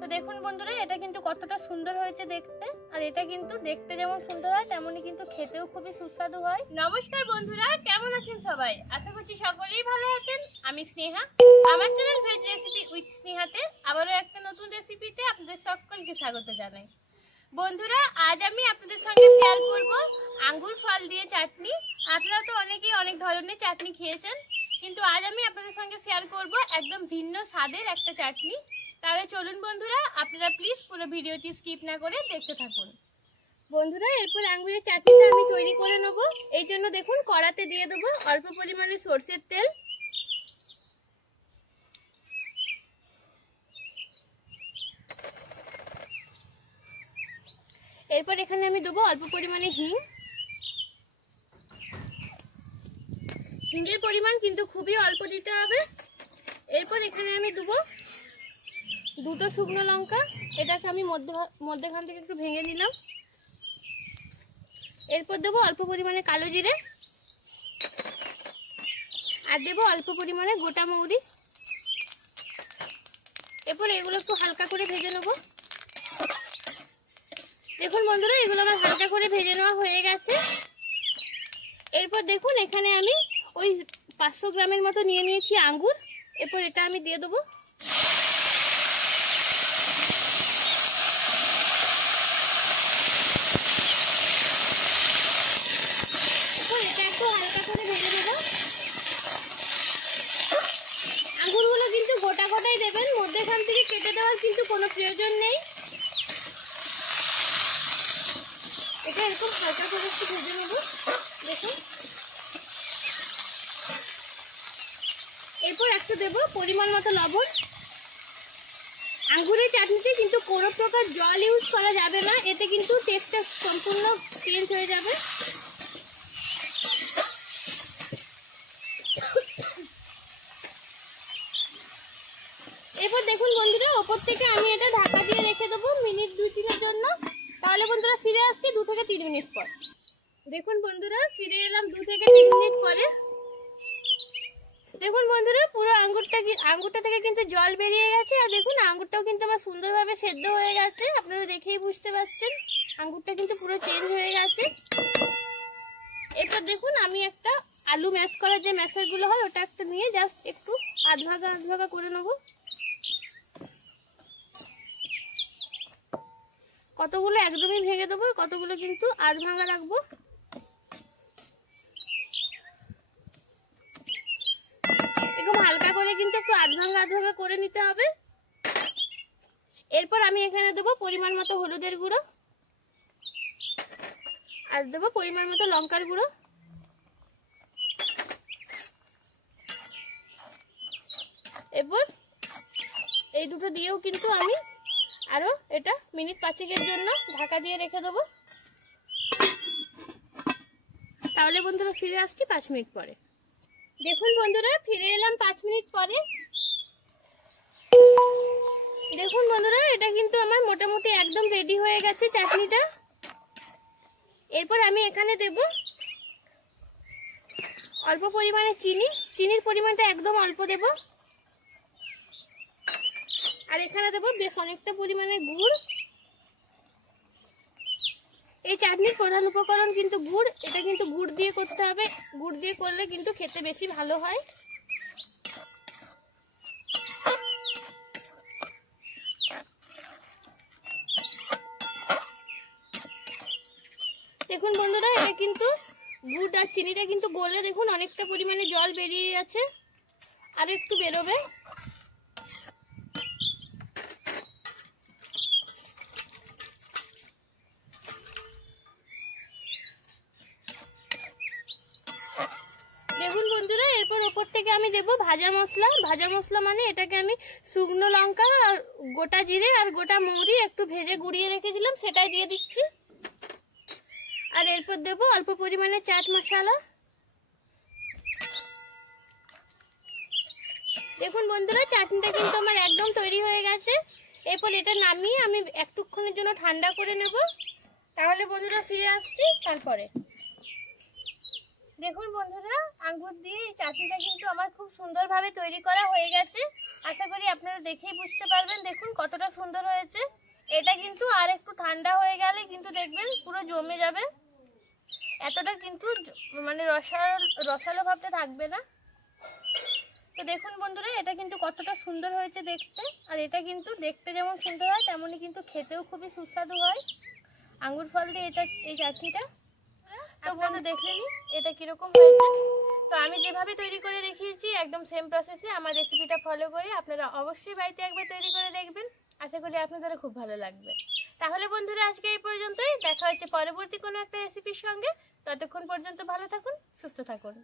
তো দেখুন বন্ধুরা, এটা কিন্তু কতটা সুন্দর হয়েছে দেখতে। আর এটা কিন্তু দেখতে যেমন সুন্দর হয় তেমনই কিন্তু খেতেও খুবই সুস্বাদু হয়। নমস্কার বন্ধুরা, কেমন আছেন সবাই? আশা করছি সকলেই ভালো আছেন। আমি স্নেহা, আমার চ্যানেল ভেজ রেসিপি উইথ স্নেহাতে আবারও একটা নতুন রেসিপিতে আপনাদের সকলকে স্বাগত জানাই। বন্ধুরা, আজ আমি আপনাদের সঙ্গে শেয়ার করব আঙ্গুর ফল দিয়ে চাটনি। আপনারা তো অনেকেই অনেক ধরনের চাটনি খেয়েছেন, কিন্তু আজ আমি আপনাদের সঙ্গে শেয়ার করব একদম ভিন্ন স্বাদের একটা চাটনি। তাহলে চলুন বন্ধুরা, আপনারা প্লিজ পুরো ভিডিওটি স্কিপ না করে দেখতে থাকুন। বন্ধুরা, এরপর আঙ্গুরের চাটনিটা আমি তৈরি করে নেব। এই জন্য দেখুন কড়াতে দিয়ে দেবো অল্প পরিমাণে সরষের তেল। এরপর এখানে আমি দেবো অল্প পরিমাণে হিং। হিংয়ের পরিমাণ কিন্তু খুবই অল্প দিতে হবে। এরপর এখানে আমি দেবো দুটো শুকনো লঙ্কা, এটাকে আমি মধ্যখান থেকে একটু ভেঙে নিলাম। এরপর দেবো অল্প পরিমাণে কালো জিরে, আর দেবো অল্প পরিমাণে গোটা মৌরি। এরপর এগুলো একটু হালকা করে ভেজে নেব। দেখুন বন্ধুরা, এগুলো আমার হালকা করে ভেজে নেওয়া হয়ে গেছে। এরপর দেখুন এখানে আমি ওই 500 গ্রামের মতো নিয়ে নিয়েছি আঙ্গুর। এরপর এটা আমি দিয়ে দেবো। এটা একটু হালকা করে ভেজে দেবো। আঙ্গুরগুলো কিন্তু গোটা গোটাই দেবেন, মধ্যখান থেকে কেটে দেওয়ার কিন্তু কোনো প্রয়োজন নেই। এটা এরকম হালকা করে একটু ভেজে নেব। দেখুন, এরপর একটু দেবো পরিমাণ মতো লবণ। আঙ্গুরের চাটনিতে কিন্তু কোনো প্রকার জল ইউজ করা যাবে না, এতে কিন্তু টেস্টটা সম্পূর্ণ চেঞ্জ হয়ে যাবে। এরপর দেখুন বন্ধুরা, ওপর থেকে আমি এটা ঢাকা দিয়ে রেখে দেবো মিনিট 2-3-এর জন্য। তাহলে বন্ধুরা ফিরে আসছি 2 থেকে 3 মিনিট পর। দেখুন বন্ধুরা, ফিরে এলাম 2 থেকে 3 মিনিট পরে। দেখুন বন্ধুরা, পুরো আঙ্গুরটা থেকে কিন্তু জল বেরিয়ে গেছে। আর দেখুন আঙ্গুরটাও কিন্তু আমার সুন্দরভাবে সেদ্ধ হয়ে গেছে। আপনারা দেখেই বুঝতে পারছেন আঙ্গুরটা কিন্তু পুরো চেঞ্জ হয়ে গেছে। এরপর দেখুন আমি একটা আলু ম্যাশ করার যে ম্যাশারগুলো হয় ওটা একটা নিয়ে জাস্ট একটু আধ ভাগা করে নেবো। কতগুলো একদমই ভেঙে দেবো, কতগুলো কিন্তু আধ ভাঙা রাখবো। এরকম হালকা করে কিন্তু একটু আধ ভাঙা করে নিতে হবে। এরপর আমি এখানে দেবো পরিমাণ মতো হলুদের গুঁড়ো, আর দেবো পরিমাণ মতো লঙ্কার গুঁড়ো। এরপর এই দুটো দিয়েও কিন্তু আমি আরো এটা মিনিট 5-এর জন্য ঢাকা দিয়ে রেখে দেবো। তাহলে বন্ধুরা ফিরে আসছি 5 মিনিট পরে। দেখুন বন্ধুরা, ফিরে এলাম 5 মিনিট পরে। দেখুন বন্ধুরা, এটা কিন্তু আমার মোটামুটি একদম রেডি হয়ে গেছে চাটনিটা। এরপর আমি এখানে দেব অল্প পরিমাণে চিনি। চিনির পরিমাণটা একদম অল্প দেব। আর এখানে দেব বেশ অনেকটা পরিমাণে গুড়। এই চাটনির প্রধান উপকরণ কিন্তু গুড়। এটা কিন্তু গুড় দিয়ে করতে হবে, গুড় দিয়ে করলে কিন্তু খেতে বেশি ভালো হয়। দেখুন বন্ধুরা, এটা কিন্তু গুড় আর চিনিটা কিন্তু গলে দেখুন অনেকটা পরিমাণে জল বেরিয়ে যাচ্ছে, আর একটু বেরোবে। দেখুন বন্ধুরা, এরপর ওপর থেকে আমি দেব ভাজা মশলা। ভাজা মশলা মানে এটাকে আমি শুকনো লঙ্কা আর গোটা জিরে আর গোটা মৌরি একটু ভেজে গুঁড়িয়ে রেখেছিলাম, সেটাই দিয়ে দিচ্ছি। আর এরপর দেব অল্প পরিমাণে চাট মশলা। দেখুন বন্ধুরা, চাটনিটা কিন্তু আমার একদম তৈরি হয়ে গেছে। এরপর এটা নামিয়ে আমি একটুক্ষণের জন্য ঠান্ডা করে নেব। তাহলে বন্ধুরা ফিরে আসছি তারপরে। দেখুন বন্ধুরা, আঙ্গুর দিয়ে এই চাটনিটা কিন্তু আমার খুব সুন্দরভাবে তৈরি করা হয়ে গেছে। আশা করি আপনারা দেখেই বুঝতে পারবেন। দেখুন কতটা সুন্দর হয়েছে। এটা কিন্তু আর একটু ঠান্ডা হয়ে গেলে কিন্তু দেখবেন পুরো জমে যাবে। এতটা কিন্তু মানে রসালো ভাবতে থাকবে না। তো দেখুন বন্ধুরা, এটা কিন্তু কতটা সুন্দর হয়েছে দেখতে। আর এটা কিন্তু দেখতে যেমন সুন্দর হয় তেমনই কিন্তু খেতেও খুবই সুস্বাদু হয় আঙ্গুর ফল দিয়ে এই চাটনিটা। তো বন্ধু দেখলেনি এটা কিরকম হয়েছে। তো আমি যেভাবে তৈরি করে দেখিয়েছি একদম সেম প্রসেসে আমার রেসিপিটা ফলো করে আপনারা অবশ্যই বাড়িতে একবার তৈরি করে দেখবেন। আশা করি আপনাদের খুব ভালো লাগবে। তাহলে বন্ধুরা আজকে এই পর্যন্তই। দেখা হচ্ছে পরবর্তী কোনো একটা রেসিপির সঙ্গে। ততক্ষণ পর্যন্ত ভালো থাকুন, সুস্থ থাকুন।